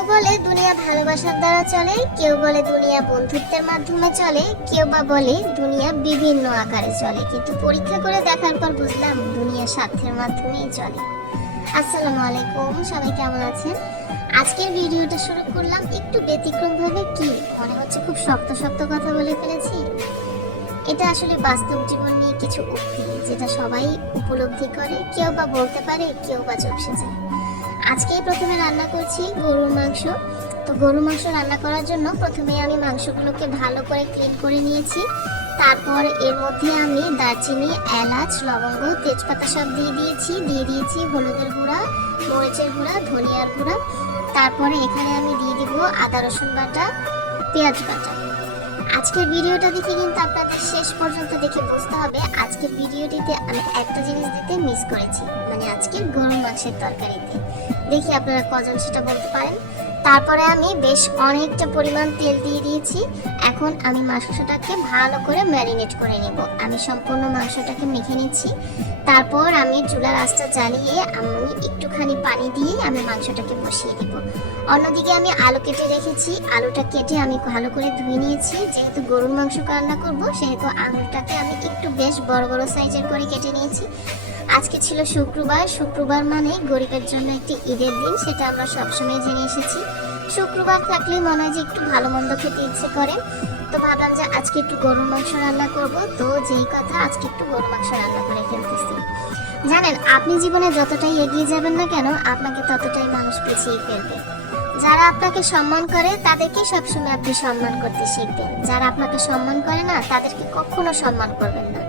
কেউ বলে দুনিয়া ভালোবাসার দ্বারা চলে, কেউ বলে দুনিয়া বন্ধুত্বের মাধ্যমে চলে, কেউ বা বলে দুনিয়া বিভিন্ন আকারে চলে। কিন্তু পরীক্ষা করে দেখার পর বুঝলাম দুনিয়া স্বার্থের মাধ্যমেই চলে। আসসালামু আলাইকুম, সবাই কেমন আছেন? আজকের ভিডিওটা শুরু করলাম একটু ব্যতিক্রম ভাবে কি? মনে হচ্ছে খুব শক্ত শক্ত কথা বলে ফেলেছি। এটা আসলে বাস্তব জীবন নিয়ে কিছু উক্তি, যেটা সবাই উপলব্ধি করে, কেউ বা বলতে পারে, কেউ বা চুপসে যায়। আজকেই প্রথমে রান্না করছি গরুর মাংস। তো গরুর মাংস রান্না করার জন্য প্রথমে আমি মাংসগুলোকে ভালো করে ক্লিন করে নিয়েছি। তারপর এর মধ্যে আমি দারচিনি, এলাচ, লবঙ্গ, তেজপাতা সব দিয়ে দিয়েছি। দিয়ে দিয়েছি হলুদের গুঁড়া, মরিচের গুঁড়া, ধনিয়ার গুঁড়া। তারপরে এখানে আমি দিয়ে দিব আদা রসুন বাটা, পেঁয়াজ বাটা। আজকের ভিডিওটা দেখে কিন্তু আপনাদের শেষ পর্যন্ত দেখে বুঝতে হবে, আজকের ভিডিওটিতে আমি একটা জিনিস দিতে মিস করেছি মানে আজকের গরুর মাংসের তরকারিতে। দেখি আপনারা কজন সেটা বলতে পারেন। তারপরে আমি বেশ অনেকটা পরিমাণ তেল দিয়ে দিয়েছি। এখন আমি মাংসটাকে ভালো করে ম্যারিনেট করে নেব। আমি সম্পূর্ণ মাংসটাকে মেখে নিচ্ছি। তারপর আমি চুলার আঁচটা জ্বালিয়ে আমি একটুখানি পানি দিয়ে আমি মাংসটাকে বসিয়ে দেব। অন্যদিকে আমি আলু কেটে রেখেছি। আলুটা কেটে আমি ভালো করে ধুয়ে নিয়েছি। যেহেতু গরুর মাংস রান্না করব, সেহেতু আলুটাকে আমি একটু বেশ বড় বড় সাইজের করে কেটে নিয়েছি। আজকে ছিল শুক্রবার। শুক্রবার মানে গরিবের জন্য একটি ঈদের দিন, সেটা আমরা সবসময় জেনে এসেছি। শুক্রবার থাকলে মনে হয় যে একটু ভালো মন্দ খেতে ইচ্ছে করে। তো ভাবলাম যে আজকে একটু গরুর মাংস রান্না করব। তো যেই কথা, আজকে একটু গরুর মাংস রান্না করে ফেলতেছি। জানেন, আপনি জীবনে যতটাই এগিয়ে যাবেন না কেন, আপনাকে ততটাই মানুষ পিছিয়ে ফেলবে। যারা আপনাকে সম্মান করে, তাদেরকে সবসময় আপনি সম্মান করতে শিখবেন। যারা আপনাকে সম্মান করে না, তাদেরকে কখনো সম্মান করবেন না।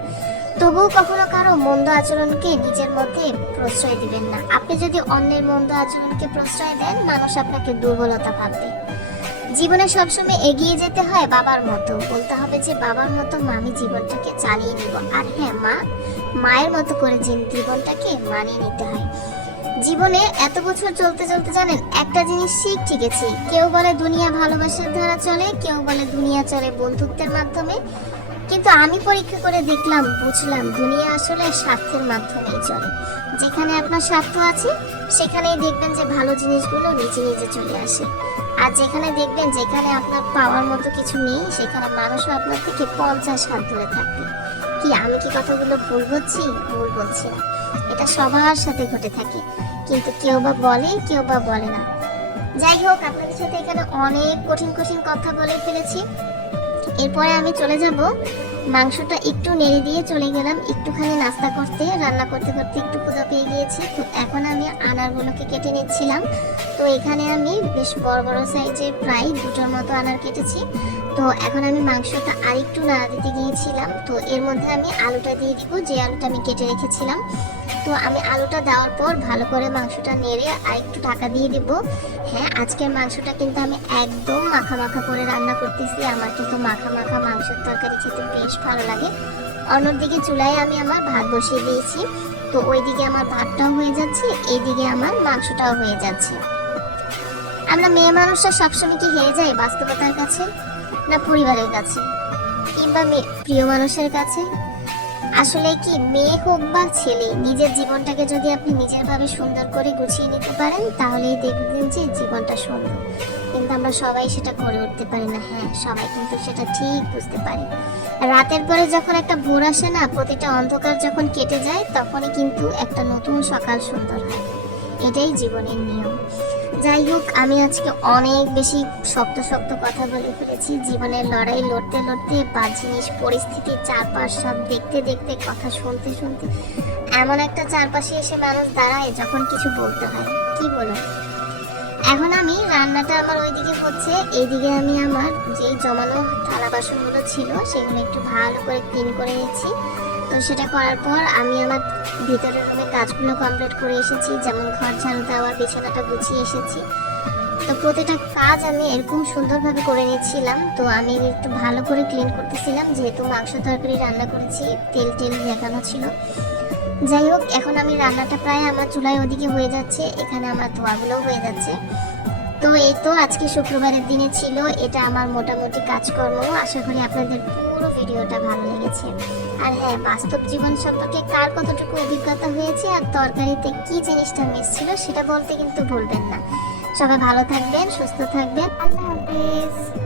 তবুও কখনো কারও মন্দ আচরণকে নিজের মধ্যে প্রশ্রয় দিবেন না। আপনি যদি অন্যের মন্দ আচরণকে প্রশ্রয় দেন, মানুষ আপনাকে দুর্বলতা ভাববে। জীবনে সবসময় এগিয়ে যেতে হয় বাবার মতো। বলতে হবে যে, বাবার মতো আমি জীবনটাকে চালিয়ে নিব। আর হ্যাঁ মা, মায়ের মতো করে জীবনটাকে মানিয়ে নিতে হয়। জীবনে এত বছর চলতে চলতে জানেন, একটা জিনিস শিখ শিখেছি। কেউ বলে দুনিয়া ভালোবাসার দ্বারা চলে, কেউ বলে দুনিয়া চলে বন্ধুত্বের মাধ্যমে। কিন্তু আমি পরীক্ষা করে দেখলাম, বুঝলাম দুনিয়া আসলে স্বার্থের মাধ্যমেই চলে। যেখানে আপনার স্বার্থ আছে, সেখানেই দেখবেন যে ভালো জিনিসগুলো নিজে নিজে চলে আসে। আর যেখানে দেখবেন যেখানে আপনার পাওয়ার মতো কিছু নেই, সেখানে মানুষও আপনার থেকে পঞ্চাশ হাত দূরে থাকবে। কি, আমি কি কথাগুলো ভুল বলছি? ভুল বলছি না। এটা সবার সাথে ঘটে থাকে। কিন্তু কেউ বা বলে, কেউ বা বলে না। যাই হোক, আপনাদের সাথে এখানে অনেক কঠিন কঠিন কথা বলে ফেলেছি। এরপরে আমি চলে যাব। মাংসটা একটু নেড়ে দিয়ে চলে গেলাম। একটুখানি নাস্তা করতে, রান্না করতে করতে একটু ক্ষুধা পেয়ে গিয়েছি। তো এখন আমি আনারগুলোকে কেটে নিচ্ছিলাম। তো এখানে আমি বেশ বড় বড় সাইজে প্রায় দুটোর মতো আনার কেটেছি। তো এখন আমি মাংসটা আরেকটু নাড়া দিতে গিয়েছিলাম, তো এর মধ্যে আমি আলুটা দিয়ে দিব, যে আলুটা আমি কেটে রেখেছিলাম। তো আমি আলুটা দেওয়ার পর ভালো করে মাংসটা নেড়ে আর একটু ঢাকা দিয়ে দিব। হ্যাঁ আজকের মাংসটা কিন্তু আমি একদম মাখা মাখা করে রান্না করতেছি, আমার কিন্তু মাখা মাখা মাংসের তরকারি খেতে বেশ ভালো লাগে। অন্যদিকে চুলায় আমি আমার ভাত বসিয়ে দিয়েছি, তো ওইদিকে আমার ভাতটাও হয়ে যাচ্ছে, এইদিকে আমার মাংসটাও হয়ে যাচ্ছে। আমরা মেয়ে মানুষরা সবসময় কি হেরে যাই বাস্তবতার কাছে? না পরিবারের কাছে? কিংবা প্রিয় মানুষের কাছে? আসলে কি মেয়ে হোক বা ছেলে, নিজের জীবনটাকে যদি আপনি নিজের ভাবে সুন্দর করে গুছিয়ে নিতে পারেন, তাহলেই দেখবেন যে জীবনটা সুন্দর। কিন্তু আমরা সবাই সেটা করে উঠতে পারি না। হ্যাঁ সবাই কিন্তু সেটা ঠিক বুঝতে পারি। রাতের পরে যখন একটা ভোর আসে না, প্রতিটা অন্ধকার যখন কেটে যায়, তখনই কিন্তু একটা নতুন সকাল সুন্দর হয়। এটাই জীবনের নিয়ম। যাই হোক, আমি আজকে অনেক বেশি শক্ত শক্ত কথা বলে ফেলেছি। জীবনের লড়াই লড়তে লড়তে বা জিনিস পরিস্থিতি, চারপাশ সব দেখতে দেখতে, কথা শুনতে শুনতে এমন একটা চারপাশে এসে মানুষ দাঁড়ায় যখন কিছু বলতে হয়। কি বলো? এখন আমি, রান্নাটা আমার ওইদিকে হচ্ছে, এইদিকে আমি আমার যেই জমানো থালা বাসনগুলো ছিল, সেগুলো একটু ভালো করে ক্লিন করে নিচ্ছি। তো সেটা করার পর আমি আমার ভিতরের রুমে কাজগুলো কমপ্লিট করে এসেছি, যেমন ঘর ঝাড়ু দেওয়া, বিছানাটা গুছিয়ে এসেছি। তো প্রতিটা কাজ আমি এরকম সুন্দরভাবে করে নিচ্ছিলাম, তো আমি একটু ভালো করে ক্লিন করতেছিলাম, যেহেতু মাংস তরকারি রান্না করেছি, তেল টেল দেখানো ছিল। যাই হোক, এখন আমি রান্নাটা প্রায় আমার চুলায় ওদিকে হয়ে যাচ্ছে, এখানে আমার ধোয়াগুলো হয়ে যাচ্ছে। তো এই তো আজকে শুক্রবারের দিনে ছিল, এটা আমার মোটামুটি কাজকর্ম। আশা করি আপনাদের পুরো ভিডিওটা ভালো লেগেছে। আর হ্যাঁ বাস্তব জীবন সম্পর্কে কার কতটুকু অভিজ্ঞতা হয়েছে আর তরকারিতে কি জিনিসটা মিস ছিল সেটা বলতে কিন্তু ভুলবেন না। সবাই ভালো থাকবেন, সুস্থ থাকবেন। আল্লাহ হাফেজ।